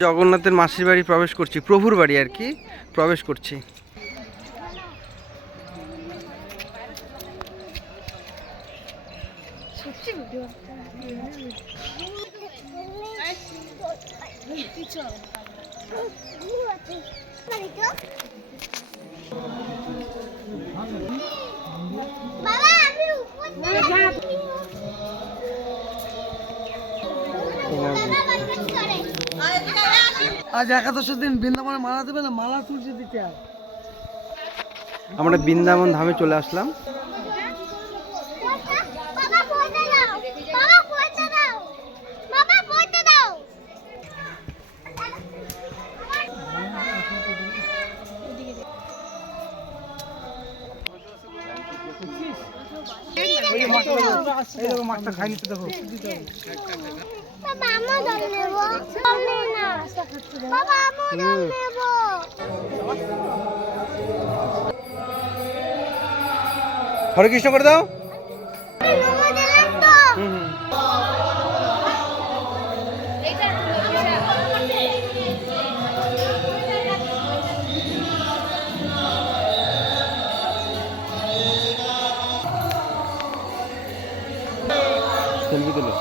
জগন্নাথের মাসির বাড়ি প্রবেশ করছি প্রভুর বাড়ি আর কি প্রবেশ করছি। বাবা আমি আজ একাদশের দিন বৃন্দাবনে মালা দেবে না? মালা তুলসী দিতে হয় আমরা বৃন্দাবন ধামে চলে আসলাম। বাবা পড়তে দাও বাবা পড়তে দাও বাবা পড়তে দাও মাছটা খাইনি তো দেখো। বাবা আমও জল নেব। জল না। বাবা আমও জল নেব। হরে কৃষ্ণ করে দাও। সেলফি তুলো।